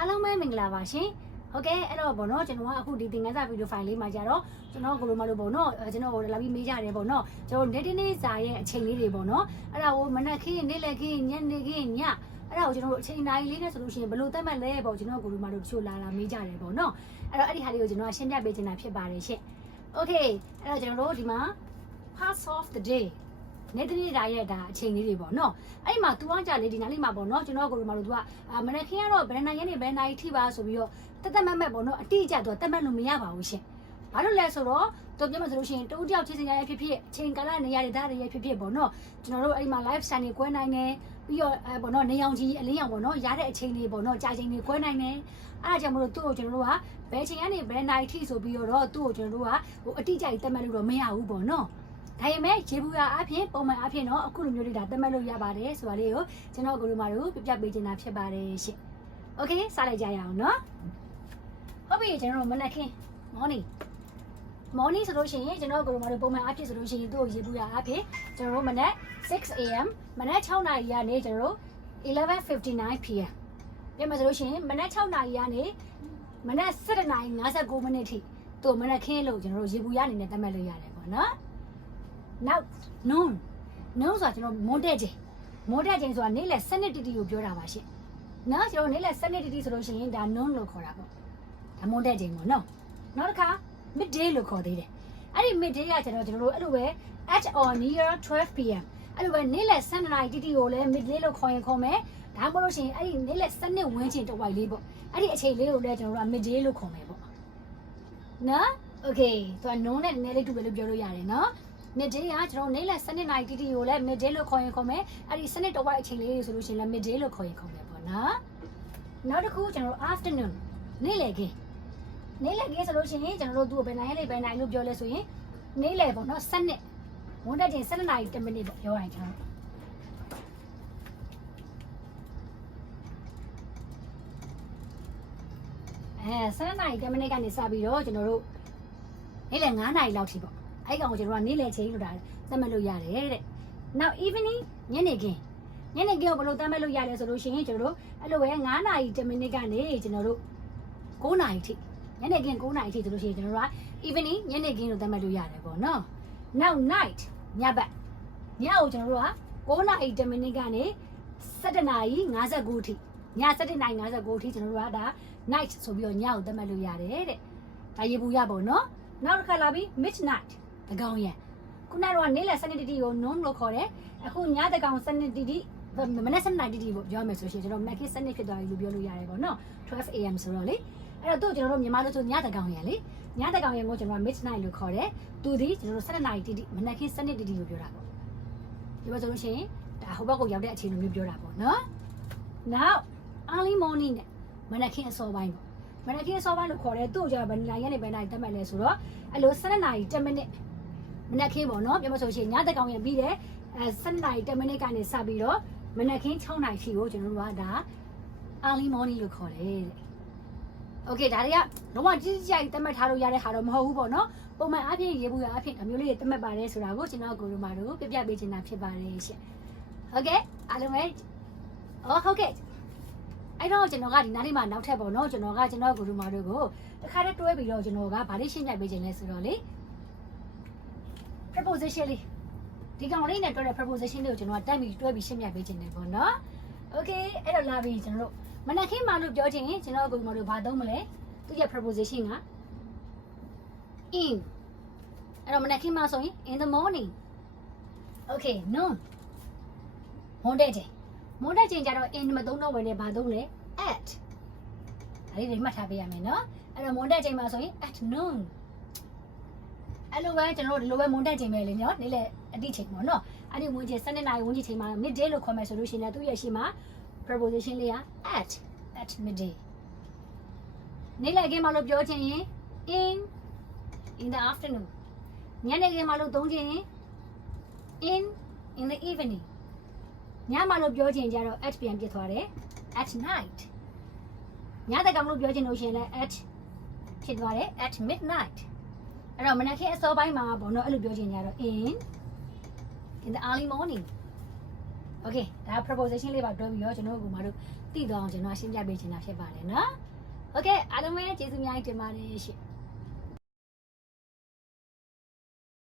အားလုံးပဲမင်္ဂလာပါရှင်ဟုတ်ကဲ့အဲ့တော့ဗောနော်ကျွန်တော်ကအခုဒီသင်ခန်းစာဗီဒီယိုဖိုင်လေးမှာကြတော့ကျွန်တော်ကိုလိုမလို့ဗောနော်ကျွန်တော်လာပြီးမေးကြတယ်ဗောနော်ကျွန်တော်နေ့တနေ့စာရဲ့အချိန်လေးတွေဗောနော်အဲ့ဒါကိုမနက်ခင်းနေ့လယ်ခင်းညနေခင်းညအဲ့ဒါကိုကျွန်တော်တို့အချိန်တိုင်းလေးနဲ့ဆိုလို့ရှိရင်ဘလို့သတ်မှတ်လဲပေါ့ကျွန်တော်ကိုလိုမလို့တချို့လာလာမေးကြတယ်ဗောနော်အဲ့တော့အဲ့ဒီဟာလေးကိုကျွန်တော်ရှင်းပြပေးချင်တာဖြစ်ပါတယ်ရှင့် Okay အဲ့တော့ကျွန်တော်တို့ဒီမှာ parts of the day နေ့တနေ့တာရဲ့ဒါအချိန်လေးတွေပေါ့နော်အဲ့မှာ तू ကကြလေဒီနားလေးမှာပေါ့နော်ကျွန်တော်ကိုလိုမလို့ तू ကအာမနက်ခင်းကတော့ဘယ်နိုင်ရက်နေဘယ်နိုင်ထိပါဆိုပြီးတော့တက်တက်မတ်မတ်ပေါ့နော်အတိအကျ तू တက်မတ်လို့မရပါဘူးရှင်ဘာလို့လဲဆိုတော့တို့ပြောမှဆိုလို့ရှိရင်တူတယောက်ချင်းစင်ရရဖြစ်ဖြစ်အချိန်ကာလနေရတဲ့ဒါတွေရဖြစ်ဖြစ်ပေါ့နော်ကျွန်တော်တို့အဲ့မှာ live stand တွေကွဲနိုင်တယ်ပြီးတော့အဲပေါ့နော်နေအောင်ကြီးအလင်းအောင်ပေါ့နော်ရတဲ့အချိန်လေးပေါ့နော်ကြာချိန်တွေကွဲနိုင်တယ်အားကြောင့်မလို့သူ့ကိုကျွန်တော်တို့ကဘယ်ချိန်ကနေဘယ်နိုင်ထိဆိုပြီးတော့သူ့ကိုကျွန်တော်တို့ကဟိုအတိအကျကြီးတက်မှတ်လို့တော့မရဘူးပေါ့နော် ဒါပေမဲ့ရေဘူးရအဖြစ်ပုံမှန်အဖြစ်တော့အခုလိုမျိုးလေးဒါတက်မှတ်လို့ရပါတယ်ဆိုတာလေးကိုကျွန်တော်ကိုလိုမာတို့ပြပြပေးချင်တာဖြစ်ပါတယ်ရှင်။ Okay စလိုက်ကြရအောင်နော်။ဟုတ်ပြီကျွန်တော်တို့မနက်ခင်း morning morning ဆိုလို့ရှိရင်ကျွန်တော်ကိုလိုမာတို့ပုံမှန်အဖြစ်ဆိုလို့ရှိရင်သူ့ကိုရေဘူးရအဖြစ်ကျွန်တော်တို့မနက် 6am မနက်6နာရီကနေကျွန်တော်တို့11:59 pm ပြန်မဆိုလို့ရှိရင်မနက်6နာရီကနေမနက်7နာရီ59မိနစ်ထိသူ့မနက်ခင်းလို့ကျွန်တော်တို့ရေဘူးရအနေနဲ့တက်မှတ်လို့ရတယ်ပေါ့နော်။ နောက် noon noon ဆိုတာကျွန်တော်မွန်တက်ချိန်မွန်တက်ချိန်ဆိုတာနေ့လယ်7တီတီကိုပြောတာပါရှင်။နော်ကျွန်တော်နေ့လယ်7တီတီဆိုလို့ရှိရင်ဒါ noon လို့ခေါ်တာပေါ့။ဒါမွန်တက်ချိန်ပေါ့နော်။နောက်တစ်ခါ midday လို့ခေါ်သေးတယ်။အဲ့ဒီ midday ကကျွန်တော်ကျွန်တော်တို့အဲ့လိုပဲ at or near 12 pm အဲ့လိုပဲနေ့လယ်7နာရီတီတီကိုလည်း midday လို့ခေါ်ရင်ခေါ်မယ်။ဒါမှမဟုတ်လို့ရှိရင်အဲ့ဒီနေ့လယ်7ဝန်းကျင်တစ်ဝိုက်လေးပေါ့။အဲ့ဒီအချိန်လေးကိုလည်းကျွန်တော်တို့က midday လို့ခေါ်မယ်ပေါ့။နော် okay သူက noon နဲ့နည်းနည်းလေးတူပဲလို့ပြောလို့ရတယ်နော် midday ကကျွန်တော်နေ့လယ်7နာရီတီတီကိုလည်း midday လို့ခေါ်ရင်ခေါ်မယ်အဲ့ဒီ7နှစ်တော့ဝိုက်အချိန်လေးဆိုလို့ရှိရင်လည်း midday လို့ခေါ်ရင်ခေါ်မယ်ပေါ့နော်နောက်တစ်ခုကျွန်တော်တို့ afternoon နေ့လယ်ခင်းနေ့လယ်ခင်းဆိုလို့ရှိရင်ကျွန်တော်တို့သူ့ကိုဘယ်နိုင်လဲဘယ်နိုင်လို့ပြောလဲဆိုရင်နေ့လယ်ပေါ့နော်7နှစ်ဝန်တက်ချိန်7နာရီ10မိနစ်ပေါ့ပြောရရင်ကျွန်တော်အဲ7နာရီ10မိနစ်ကနေစပြီးတော့ကျွန်တော်တို့နေ့လယ်9နာရီလောက်ထိပေါ့ အဲ့ကောင်ကိုကျွန်တော်ကနေ့လယ်ချိန်လို့ဒါသတ်မှတ်လို့ရတယ်တဲ့။ Now evening ညနေခင်းညနေခင်းကိုဘယ်လိုသတ်မှတ်လို့ရလဲဆိုလို့ရှိရင်ကျွန်တော်တို့အဲ့လိုပဲ9နာရီ10မိနစ်ကနေကျွန်တော်တို့9နာရီထိညနေခင်း9နာရီထိဆိုလို့ရှိရင်ကျွန်တော်တို့က evening ညနေခင်းလို့သတ်မှတ်လို့ရတယ်ပေါ့နော်။ Now night ညဘက်ညကိုကျွန်တော်တို့က9နာရီ10မိနစ်ကနေ17နာရီ59ထိည17နာရီ59ထိကျွန်တော်တို့ကဒါ night ဆိုပြီးတော့ညကိုသတ်မှတ်လို့ရတယ်တဲ့။ဒါရေပူရပေါ့နော်။နောက်တစ်ခါလာပြီး midnight တကောင်ရခုနကတော့နေ့လယ်စနစ်တီတီကို non လို့ခေါ်တယ်အခုညတကောင်စနစ်တီတီမနေ့စနစ်တီတီကိုပြောမယ်ဆိုရှင်ကျွန်တော် mac စနစ်ဖြစ်သွားပြီလို့ပြောလို့ရတယ်ပေါ့နော် 12am ဆိုတော့လေအဲ့တော့သူ့ကျွန်တော်တို့မြန်မာလို့ဆိုညတကောင်ရလေညတကောင်ရကိုကျွန်တော် midnight လို့ခေါ်တယ်သူဒီကျွန်တော်တို့7နာရီတီတီမနေ့ကစနစ်တီတီကိုပြောတာပေါ့ဒီမှာဆိုလို့ရှိရင်ဒါဟိုဘက်ကိုရောက်တဲ့အချိန်လိုမျိုးပြောတာပေါ့နော် now early morning နဲ့မနေ့ကအစောပိုင်းပေါ့မနေ့ကအစောပိုင်းလို့ခေါ်တယ်သူ့ကျွန်တော်ဘယ်နိုင်ရနေဘယ်နိုင်တက်မှတ်လဲဆိုတော့အဲ့လို7နာရီ10မိနစ် မနက်ခင်းပေါ့နော်ပြောမဆိုရှင်ညတက်ကောင်ရင်ပြီးတယ်အဲ7နာရီ10မိနစ်ကနေစပြီးတော့မနက်ခင်း6နာရီရှိကိုကျွန်တော်တို့ကဒါ early morning လို့ခေါ်တယ်တဲ့။ Okay ဒါတွေကလုံးဝကြီးကြီးကြီးတက်မှတ်ထားလို့ရတဲ့ဟာတော့မဟုတ်ဘူးပေါ့နော်။ပုံမှန်အဖြစ်ရေးဘူးရအဖြစ်အမျိုးလေးတွေတက်မှတ်ပါတယ်ဆိုတာကိုကျွန်တော်ကိုရိုမာတို့ပြပြပေးချင်တာဖြစ်ပါတယ်ရှင်။ Okay အားလုံးပဲအော်ဟုတ်ကဲ့အဲ့တော့ကျွန်တော်ကဒီနားလေးမှာနောက်ထပ်ပေါ့နော်ကျွန်တော်ကကျွန်တော်ကိုရိုမာတို့ကိုတခါတည်းတွဲပြီးတော့ကျွန်တော်ကဗာလေးရှင်းပြပေးခြင်းလဲဆိုတော့လေ preposition လေးဒီကောင်လေးနဲ့တွဲတဲ့ preposition လေးကိုကျွန်တော်ကတက်ပြီးတွဲပြီးရှင်းပြပေးခြင်းတယ်ပေါ့နော် okay အဲ့တော့လာပြီကျွန်တော်တို့မနက်ခင်းမှလို့ပြောခြင်းကျွန်တော်ကိုမတို့ဘာသုံးမလဲသူရဲ့ preposition က in အဲ့တော့မနက်ခင်းမှဆိုရင် in the morning okay noon မွန်တဲ့ချိန်မွန်တဲ့ချိန်ကျတော့ in မသုံးတော့ဘဲနဲ့ဘာသုံးလဲ at ဒါလေးတွေမှတ်ထားပေးရမယ်နော်အဲ့တော့မွန်တဲ့ချိန်မှာဆိုရင် at noon အဲ့လိုပဲကျွန်တော်တို့ဒီလိုပဲမွန်တက်ချိန်ပဲလေနော်နေ့လေအတိချိန်ပေါ့နော်အဲ့ဒီဝန်းကျင်7နာရီဝန်းကျင်ချိန်မှာ midday လို့ခေါ်မယ်ဆိုလို့ရှိရင်လည်းသူ့ရဲ့ရှေ့မှာ preposition လေးက at at midday နေ့လည်ခင်းမှလို့ပြောချင်ရင် in in the afternoon ညနေခင်းမှလို့သုံးချင်ရင် in in the evening ညမှလို့ပြောချင်ကြတော့ at ပြန်ပြစ်သွားတယ် at night ညတကောင်လို့ပြောချင်လို့ရှိရင်လည်း at ဖြစ်သွားတယ် at midnight အဲ့တော့မနက်ခင်းအစောပိုင်းမှာပေါ့နော်အဲ့လိုပြောချင်ကြတော့ in in the early morning okay ဒါ proposition လေးပါတွဲပြီးတော့ကျွန်တော်တို့ကမတို့တည်တော့အောင်ကျွန်တော်ရှင်းပြပေးချင်တာဖြစ်ပါတယ်နော် okay အားလုံးပဲကျေးဇူးအများကြီးတင်ပါတယ်ရှင်